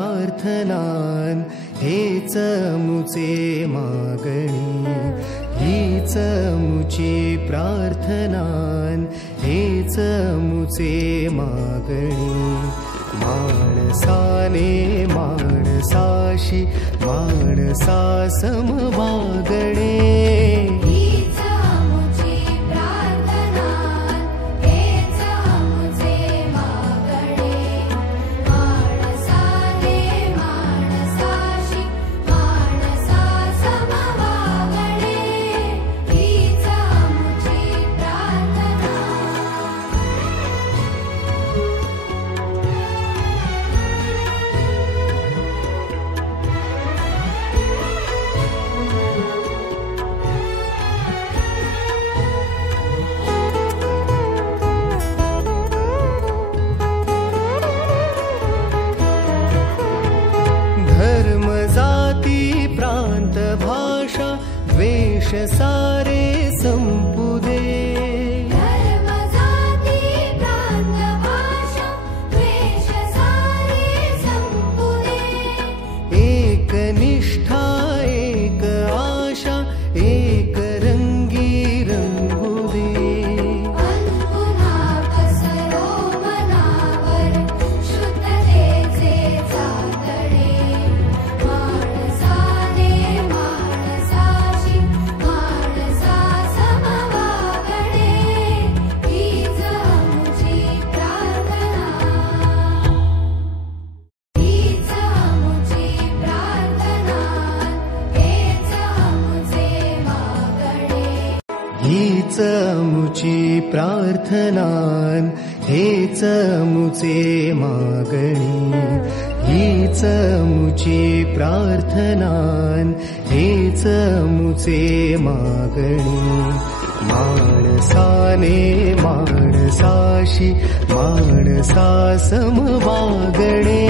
प्रार्थनान हेच मुचे मागणी, हीच मुची प्रार्थनान हेच मुचे मागणी. माणसाने माणसाशी माणसा सम वागणे, धर्म जाती प्रांत भाषा द्वेष सारे संपू दे. धर्म जाती प्रांत भाषा द्वेष सारे संपू दे. एक निष्ठा एक आशा एक रंगी रंगू दे. पुन्हा पसरो मनावर शुद्धतेचे चांदणे. माणसाने माणसाशी माणसा सम वागणे, हीच मुची प्रार्थना, हीच मुची प्रार्थना, हेच मुचे मागणे. हीच मुची प्रार्थनान हेच मुचे मागणी, हीच मुची प्रार्थनान हेच मुचे मागणी. माणसाने माणसाशी माणसा सम वागणे.